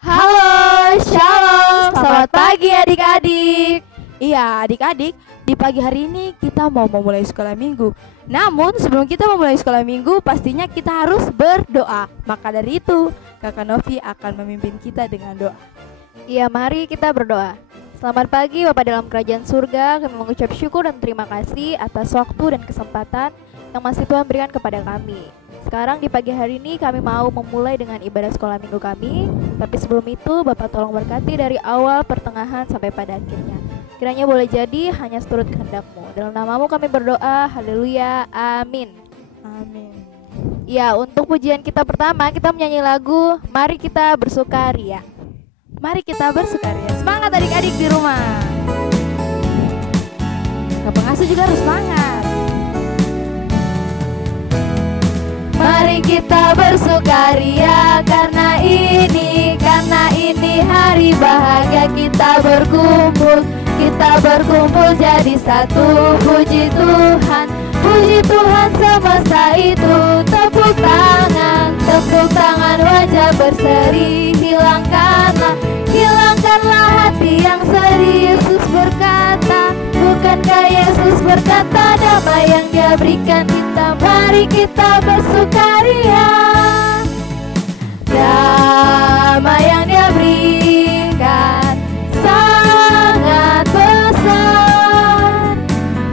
Halo, shalom, selamat pagi adik-adik. Iya adik-adik, di pagi hari ini kita mau memulai sekolah minggu. Namun sebelum kita memulai sekolah minggu, pastinya kita harus berdoa. Maka dari itu, Kakak Novi akan memimpin kita dengan doa. Iya, mari kita berdoa. Selamat pagi Bapak dalam kerajaan surga. Kami mengucap syukur dan terima kasih atas waktu dan kesempatan yang masih Tuhan berikan kepada kami. Sekarang di pagi hari ini kami mau memulai dengan ibadah sekolah minggu kami. Tapi sebelum itu Bapak tolong berkati dari awal, pertengahan sampai pada akhirnya. Kiranya boleh jadi hanya seturut kehendak-Mu. Dalam nama-Mu kami berdoa, haleluya, amin. Amin. Ya, untuk pujian kita pertama kita menyanyi lagu Mari Kita Bersukaria. Mari kita bersukaria. Semangat adik-adik di rumah. Kak pengasuh juga harus semangat. Mari kita bersukaria karena ini hari bahagia. Kita berkumpul jadi satu. Puji Tuhan semesta itu. Tepuk tangan wajah berseri. Hilangkanlah hati yang sedih. Yesus berkata, bukankah Yesus berkata damai yang Dia berikan kita. Mari kita bersukaria. Damai yang Dia berikan sangat besar.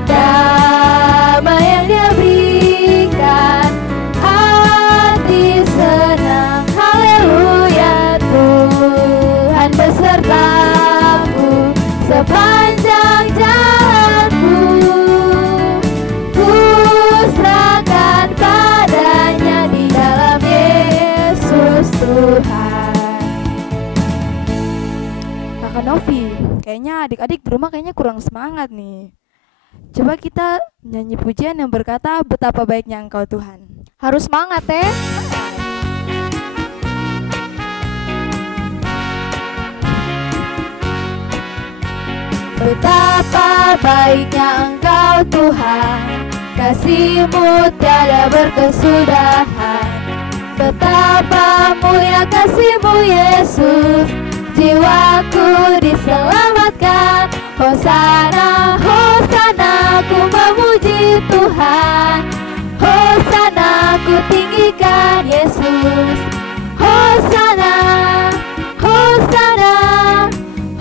Damai yang Dia berikan hati senang. Haleluya, Tuhan besertaku sepanjang jalanku. Ku serahkan padanya di dalam Yesus Tuhan. Kakak Novi, kayaknya adik-adik di rumah kayaknya kurang semangat nih. Coba kita nyanyi pujian yang berkata betapa baiknya Engkau Tuhan. Harus semangat ya. Betapa baiknya Engkau Tuhan, kasih-Mu tiada berkesudahan. Betapa mulia kasih-Mu Yesus, jiwaku diselamatkan. Hosana, Hosana, ku memuji Tuhan. Hosana, ku tinggikan Yesus. Hosana, Hosana,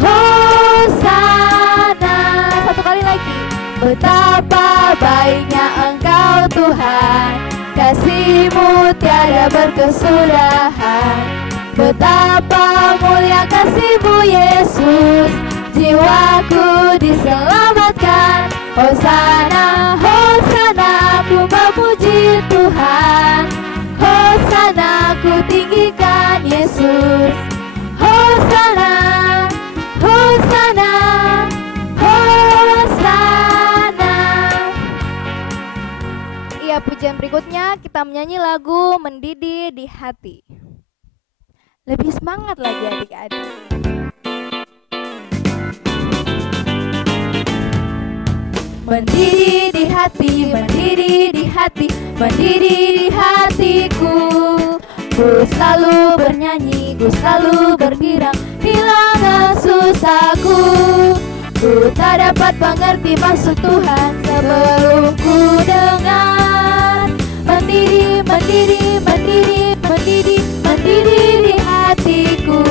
Hosana. Satu kali lagi. Betapa baiknya Engkau Tuhan, kasih-Mu tiada berkesudahan. Betapa mulia kasih-Mu Yesus, jiwaku diselamatkan. Hosana, Hosana, ku memuji Tuhan. Hosana, ku tinggikan Yesus. Hosana, Hosana, Hosana. Iya, pujian berikutnya kita menyanyi lagu Mendidih di Hati. Lebih semangat lagi adik-adik. Mendidih di hati, mendidih di hati, mendidih di hatiku. Ku selalu bernyanyi, ku selalu bergirang, hilanglah susahku. Ku tak dapat mengerti maksud Tuhan sebelum ku dengar. Mendidih, mendidih, mendidih, mendidih, mendidih di hatiku.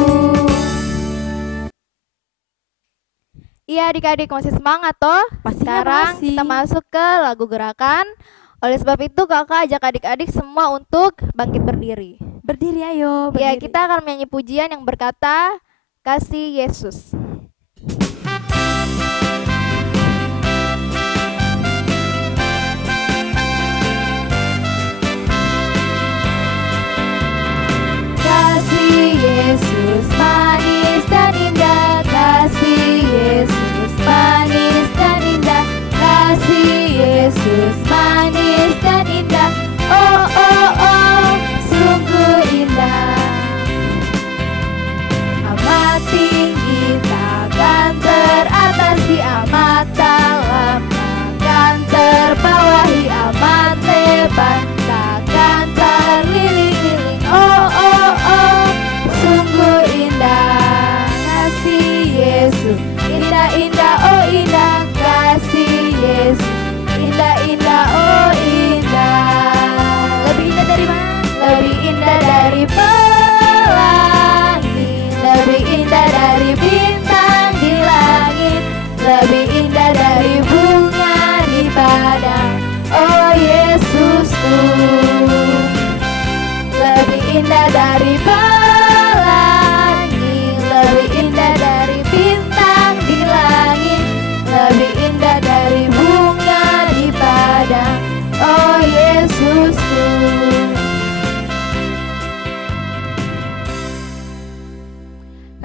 Iya adik-adik, masih semangat toh? Pastinya Sekarang masih. kita masuk ke lagu gerakan. Oleh sebab itu kakak ajak adik-adik semua untuk bangkit berdiri. Berdiri ayo, Ya, berdiri. kita akan menyanyi pujian yang berkata Kasih Yesus. Kasih Yesus manis dan indah. Kasih Yesus manis dan indah. Kasih Yesus manis dan indah. Oh oh oh, sungguh indah. Amat tinggi tak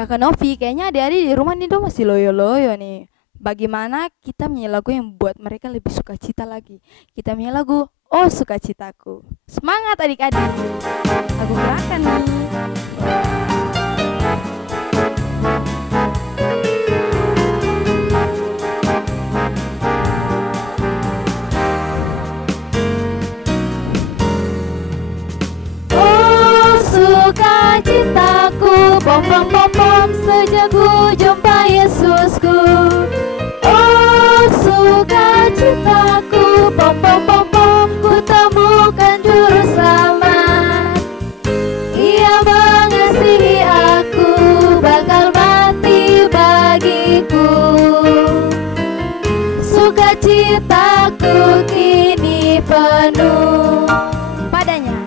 Kakak Novi, kayaknya adik-adik di rumah nih dong masih loyo-loyo nih. Bagaimana kita menyanyi lagu yang buat mereka lebih sukacita lagi? Kita menyanyi lagu Oh Sukacitaku. Semangat adik-adik. Lagu gerakan nih. Sukacitaku, pom pom pom pom, sejak ku jumpa Yesusku. Oh sukacitaku, pom pom pom pom, ku temukan juru selamat. Ia mengasihi aku, bakal mati bagiku. Sukacitaku kini penuh. Padanya.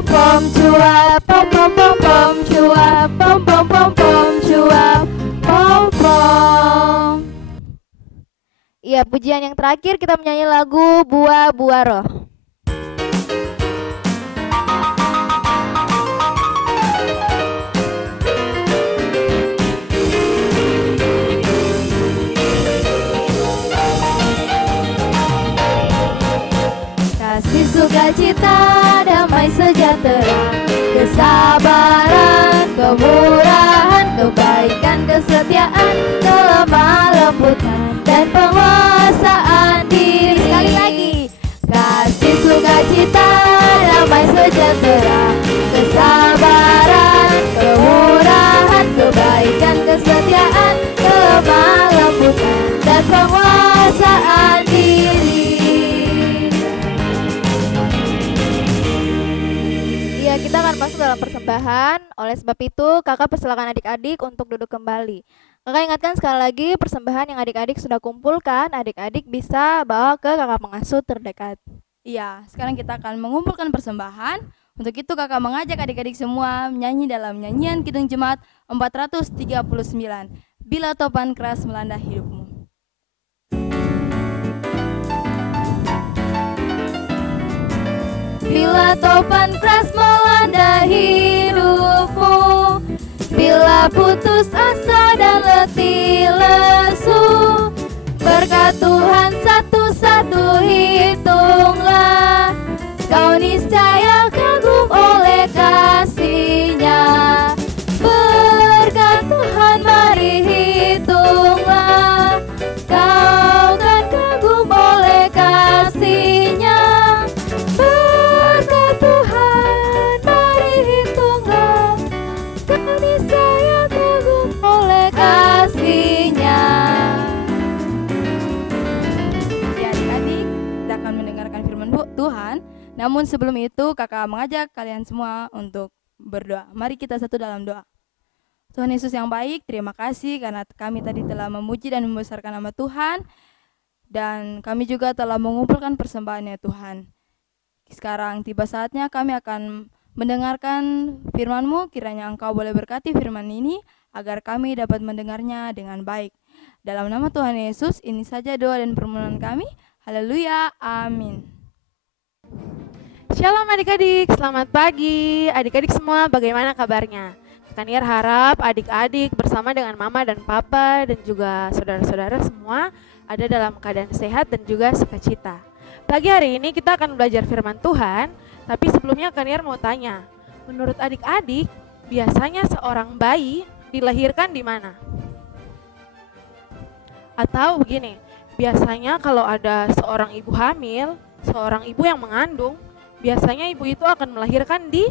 Pom cuap, pom pom pom pom cuap, pom pom pom pom cuap, pom pom. Iya, pujian yang terakhir kita menyanyi lagu Buah-buah Roh. Kasih sukacita, damai sejahtera, kesabaran, kemurahan, kebaikan, kesetiaan, kelemah lembutan, dan penguasaan diri. Sekali lagi. Kasih sukacita, damai sejahtera, kesabaran, kemurahan, kebaikan, kesetiaan, kelemah lembutan, dan penguasaan diri. Kita akan masuk dalam persembahan. Oleh sebab itu, kakak persilakan adik-adik untuk duduk kembali. Kakak ingatkan sekali lagi, persembahan yang adik-adik sudah kumpulkan, adik-adik bisa bawa ke kakak pengasuh terdekat. Iya, sekarang kita akan mengumpulkan persembahan. Untuk itu kakak mengajak adik-adik semua menyanyi dalam nyanyian Kidung Jemaat 439. Bila topan keras melanda hidupmu. Bila topan keras melanda hidupmu, bila putus asa dan letih lesu, berkat Tuhan satu-satu hitunglah, kau niscaya kagum oleh kasih-Nya. Berkat Tuhan mari hitunglah, kau kan kagum oleh kasih-Nya. Tuhan. Namun sebelum itu kakak mengajak kalian semua untuk berdoa. Mari kita satu dalam doa. Tuhan Yesus yang baik, terima kasih karena kami tadi telah memuji dan membesarkan nama Tuhan. Dan kami juga telah mengumpulkan persembahannya Tuhan. Sekarang tiba saatnya kami akan mendengarkan firman-Mu. Kiranya Engkau boleh berkati firman ini agar kami dapat mendengarnya dengan baik. Dalam nama Tuhan Yesus, ini saja doa dan permohonan kami. Haleluya, amin. Shalom adik-adik, selamat pagi. Adik-adik semua bagaimana kabarnya? Kaniar harap adik-adik bersama dengan mama dan papa dan juga saudara-saudara semua ada dalam keadaan sehat dan juga sukacita. Pagi hari ini kita akan belajar firman Tuhan, tapi sebelumnya Kaniar mau tanya, menurut adik-adik biasanya seorang bayi dilahirkan di mana? Atau begini, biasanya kalau ada seorang ibu hamil, seorang ibu yang mengandung, biasanya ibu itu akan melahirkan di?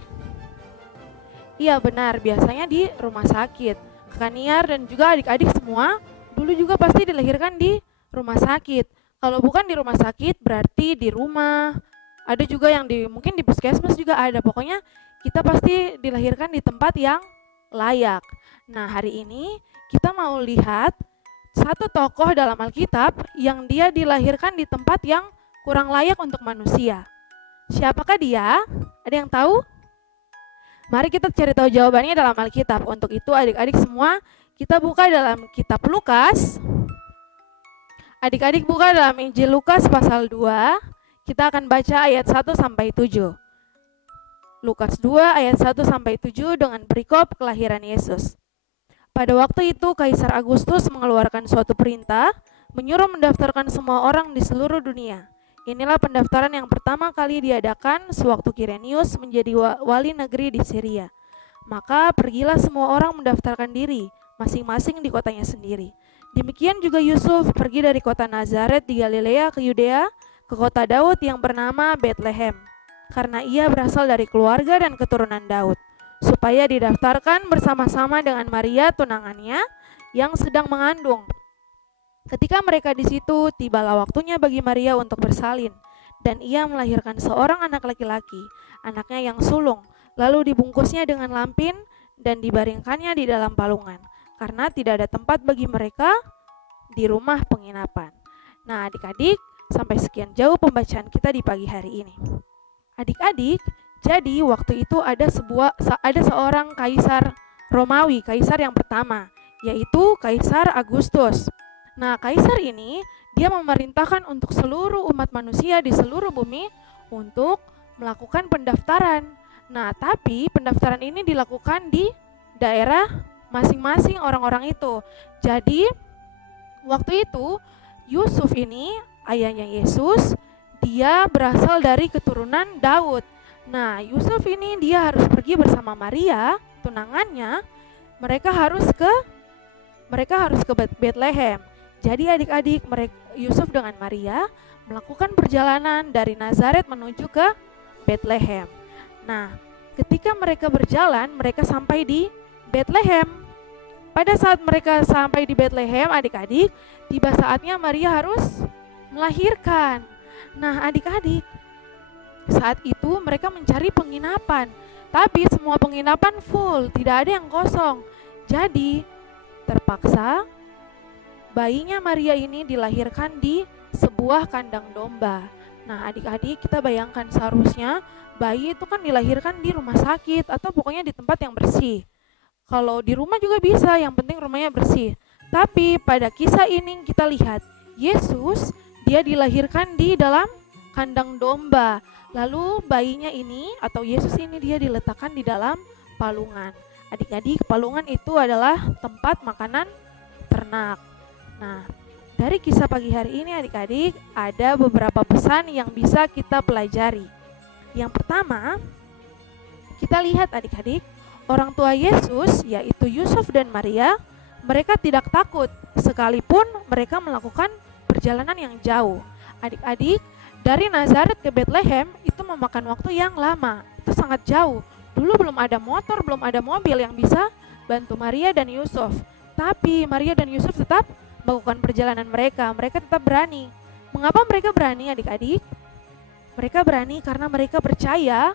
Iya benar, biasanya di rumah sakit. Kakak Niar dan juga adik-adik semua dulu juga pasti dilahirkan di rumah sakit. Kalau bukan di rumah sakit berarti di rumah ada juga yang mungkin di puskesmas juga ada. Pokoknya kita pasti dilahirkan di tempat yang layak. Nah, hari ini kita mau lihat satu tokoh dalam Alkitab yang dia dilahirkan di tempat yang kurang layak untuk manusia. Siapakah dia? Ada yang tahu? Mari kita cari tahu jawabannya dalam Alkitab. Untuk itu adik-adik semua kita buka dalam kitab Lukas. Adik-adik buka dalam Injil Lukas pasal 2. Kita akan baca ayat 1 sampai 7. Lukas 2 ayat 1 sampai 7 dengan perikop kelahiran Yesus. Pada waktu itu Kaisar Agustus mengeluarkan suatu perintah menyuruh mendaftarkan semua orang di seluruh dunia. Inilah pendaftaran yang pertama kali diadakan sewaktu Kirenius menjadi wali negeri di Syria. Maka pergilah semua orang mendaftarkan diri, masing-masing di kotanya sendiri. Demikian juga Yusuf pergi dari kota Nazaret di Galilea ke Yudea, ke kota Daud yang bernama Betlehem, karena ia berasal dari keluarga dan keturunan Daud, supaya didaftarkan bersama-sama dengan Maria tunangannya yang sedang mengandung. Ketika mereka di situ, tibalah waktunya bagi Maria untuk bersalin, dan ia melahirkan seorang anak laki-laki, anaknya yang sulung, lalu dibungkusnya dengan lampin dan dibaringkannya di dalam palungan, karena tidak ada tempat bagi mereka di rumah penginapan. Nah, adik-adik, sampai sekian jauh pembacaan kita di pagi hari ini. Adik-adik, jadi waktu itu ada seorang kaisar Romawi, kaisar yang pertama, yaitu Kaisar Agustus. Nah, kaisar ini dia memerintahkan untuk seluruh umat manusia di seluruh bumi untuk melakukan pendaftaran. Nah, tapi pendaftaran ini dilakukan di daerah masing-masing orang-orang itu. Jadi, waktu itu Yusuf ini, ayahnya Yesus, dia berasal dari keturunan Daud. Nah, Yusuf ini dia harus pergi bersama Maria, tunangannya. Mereka harus ke Betlehem. Jadi adik-adik, Yusuf dengan Maria melakukan perjalanan dari Nazaret menuju ke Betlehem. Nah, ketika mereka berjalan, mereka sampai di Betlehem. Pada saat mereka sampai di Betlehem, adik-adik, tiba saatnya Maria harus melahirkan. Nah, adik-adik, saat itu mereka mencari penginapan, tapi semua penginapan full, tidak ada yang kosong. Jadi, terpaksa bayinya Maria ini dilahirkan di sebuah kandang domba. Nah, adik-adik, kita bayangkan seharusnya bayi itu kan dilahirkan di rumah sakit atau pokoknya di tempat yang bersih. Kalau di rumah juga bisa, yang penting rumahnya bersih. Tapi pada kisah ini kita lihat Yesus dia dilahirkan di dalam kandang domba. Lalu bayinya ini atau Yesus ini dia diletakkan di dalam palungan. Adik-adik, palungan itu adalah tempat makanan ternak. Nah, dari kisah pagi hari ini adik-adik ada beberapa pesan yang bisa kita pelajari. Yang pertama, kita lihat adik-adik, orang tua Yesus yaitu Yusuf dan Maria, mereka tidak takut sekalipun mereka melakukan perjalanan yang jauh. Adik-adik, dari Nazaret ke Betlehem itu memakan waktu yang lama, itu sangat jauh. Dulu belum ada motor, belum ada mobil yang bisa bantu Maria dan Yusuf. Tapi Maria dan Yusuf tetap melakukan perjalanan mereka tetap berani. Mengapa mereka berani adik-adik? Mereka berani karena mereka percaya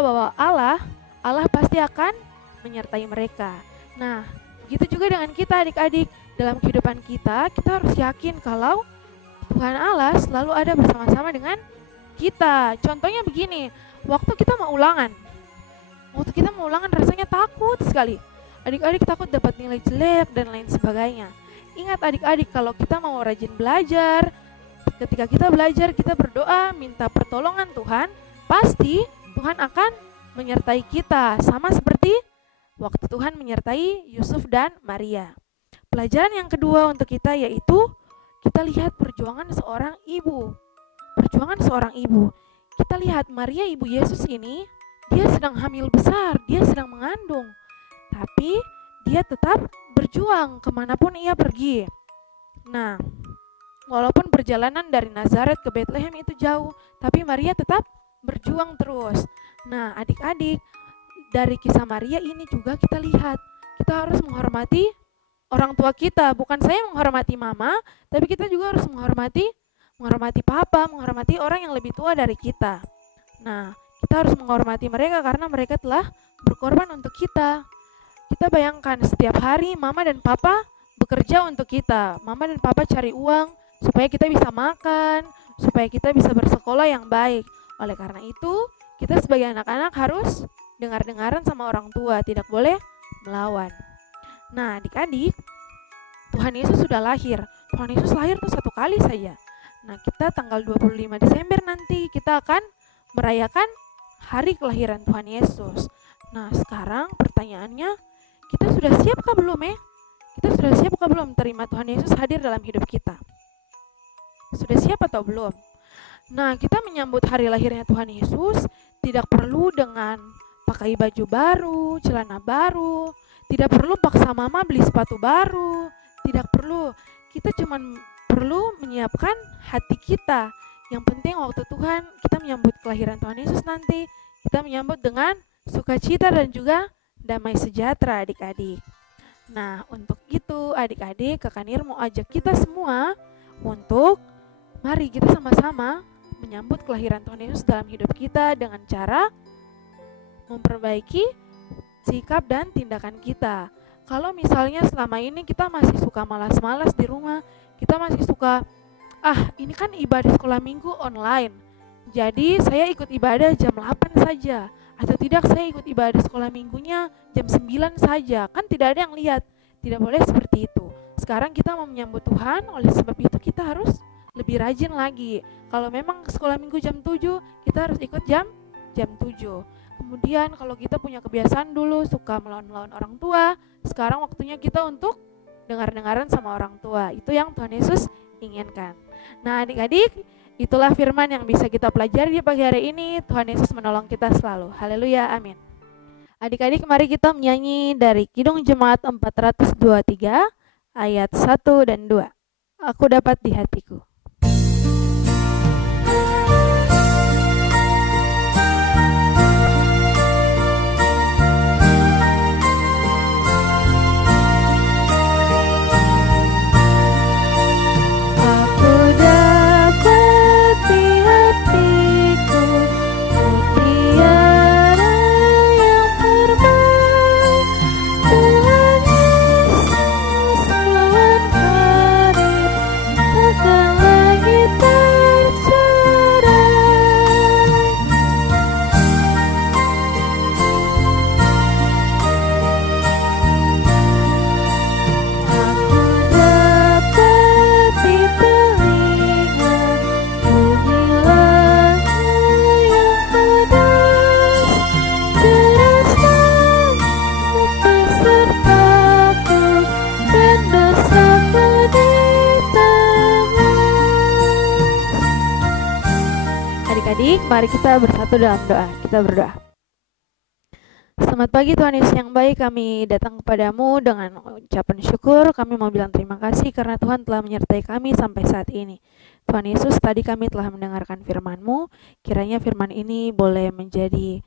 bahwa Allah pasti akan menyertai mereka. Nah, begitu juga dengan kita adik-adik. Dalam kehidupan kita harus yakin kalau Tuhan Allah selalu ada bersama-sama dengan kita. Contohnya begini, waktu kita mau ulangan rasanya takut sekali. Adik-adik takut dapat nilai jelek dan lain sebagainya. Ingat adik-adik, kalau kita mau rajin belajar, ketika kita belajar, kita berdoa, minta pertolongan Tuhan, pasti Tuhan akan menyertai kita. Sama seperti waktu Tuhan menyertai Yusuf dan Maria. Pelajaran yang kedua untuk kita yaitu, kita lihat perjuangan seorang ibu. Kita lihat Maria ibu Yesus ini, dia sedang hamil besar, dia sedang mengandung. Tapi dia tetap berjuang kemanapun ia pergi. Nah, walaupun perjalanan dari Nazaret ke Betlehem itu jauh, tapi Maria tetap berjuang terus. Nah, adik-adik, dari kisah Maria ini juga kita lihat, kita harus menghormati orang tua kita. Bukan saya menghormati mama, tapi kita juga harus menghormati menghormati papa, menghormati orang yang lebih tua dari kita. Nah, kita harus menghormati mereka karena mereka telah berkorban untuk kita. Kita bayangkan setiap hari mama dan papa bekerja untuk kita. Mama dan papa cari uang supaya kita bisa makan, supaya kita bisa bersekolah yang baik. Oleh karena itu, kita sebagai anak-anak harus dengar-dengaran sama orang tua, tidak boleh melawan. Nah, adik-adik, Tuhan Yesus sudah lahir. Tuhan Yesus lahir tuh 1 kali saja. Nah, kita tanggal 25 Desember nanti kita akan merayakan hari kelahiran Tuhan Yesus. Nah, sekarang pertanyaannya, kita sudah siapkah belum ya? Kita sudah siapkah belum terima Tuhan Yesus hadir dalam hidup kita? Sudah siap atau belum? Nah, kita menyambut hari lahirnya Tuhan Yesus tidak perlu dengan pakai baju baru, celana baru, tidak perlu paksa mama beli sepatu baru, tidak perlu. Kita cuma perlu menyiapkan hati kita. Yang penting waktu Tuhan kita menyambut kelahiran Tuhan Yesus nanti, kita menyambut dengan sukacita dan juga damai sejahtera adik-adik. Nah, untuk itu adik-adik, Kakak Nir mau ajak kita semua untuk mari kita sama-sama menyambut kelahiran Tuhan Yesus dalam hidup kita dengan cara memperbaiki sikap dan tindakan kita. Kalau misalnya selama ini kita masih suka malas-malas di rumah, kita masih suka, ini kan ibadah sekolah minggu online, jadi saya ikut ibadah jam 8 saja, atau tidak saya ikut ibadah sekolah minggunya jam 9 saja, kan tidak ada yang lihat. Tidak boleh seperti itu. Sekarang kita mau menyambut Tuhan, oleh sebab itu kita harus lebih rajin lagi. Kalau memang sekolah minggu jam 7, kita harus ikut jam 7. Kemudian kalau kita punya kebiasaan dulu suka melawan-melawan orang tua, sekarang waktunya kita untuk dengar-dengaran sama orang tua. Itu yang Tuhan Yesus inginkan. Nah adik-adik, itulah firman yang bisa kita pelajari di pagi hari ini. Tuhan Yesus menolong kita selalu. Haleluya, amin. Adik-adik, mari kita menyanyi dari Kidung Jemaat 423 ayat 1 dan 2. Aku dapat di hatiku. Adik-adik, mari kita bersatu dalam doa. Kita berdoa. Selamat pagi Tuhan Yesus yang baik, kami datang kepadamu dengan ucapan syukur. Kami mau bilang terima kasih karena Tuhan telah menyertai kami sampai saat ini. Tuhan Yesus, tadi kami telah mendengarkan firman-Mu. Kiranya firman ini boleh menjadi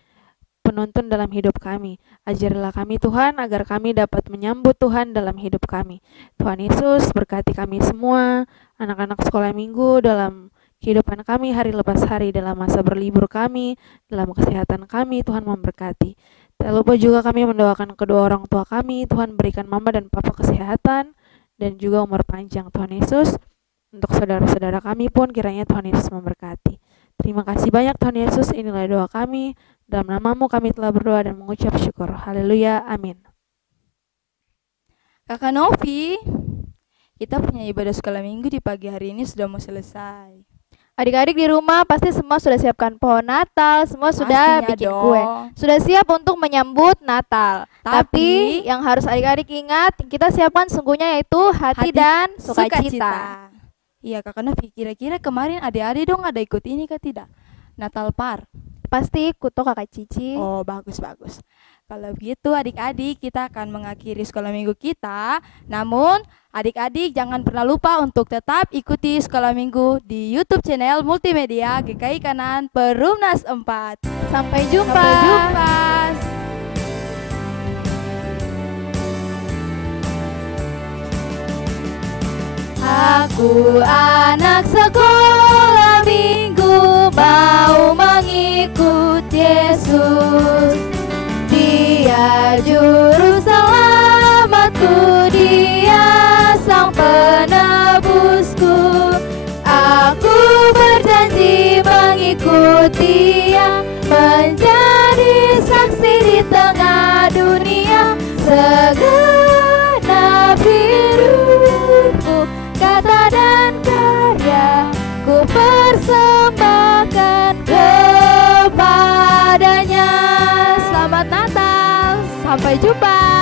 penuntun dalam hidup kami. Ajarilah kami Tuhan agar kami dapat menyambut Tuhan dalam hidup kami. Tuhan Yesus, berkati kami semua, anak-anak sekolah minggu dalam kehidupan kami hari lepas hari, dalam masa berlibur kami, dalam kesehatan kami, Tuhan memberkati. Tak lupa juga kami mendoakan kedua orang tua kami, Tuhan berikan mama dan papa kesehatan dan juga umur panjang Tuhan Yesus. Untuk saudara-saudara kami pun kiranya Tuhan Yesus memberkati. Terima kasih banyak Tuhan Yesus, inilah doa kami. Dalam nama-Mu kami telah berdoa dan mengucap syukur. Haleluya, amin. Kakak Novi, kita punya ibadah sekolah minggu di pagi hari ini sudah mau selesai. Adik-adik di rumah pasti semua sudah siapkan pohon Natal, semua sudah Pastinya bikin dong. kue. Sudah siap untuk menyambut Natal. Tapi yang harus adik-adik ingat, kita siapkan sungguhnya yaitu hati dan sukacita. Iya Kakak Novi, kira-kira kemarin adik-adik dong ada ikut ini kah tidak? Natal Par. Pasti kuto Kakak Cici. Oh bagus. Kalau begitu adik-adik kita akan mengakhiri sekolah minggu kita. Namun adik-adik jangan pernah lupa untuk tetap ikuti sekolah minggu di YouTube channel Multimedia GKI Kanan Perumnas 4. Sampai jumpa. Sampai jumpa. Aku anak sekolah minggu, mau mengikut Yesus. Dia juru selamatku, Dia sang penebusku. Aku berjanji mengikut Dia, menjadi saksi di tengah dunia. Segenap hidupku, kata dan karya, ku persembahkan kepadanya. Selamat Natal, sampai jumpa.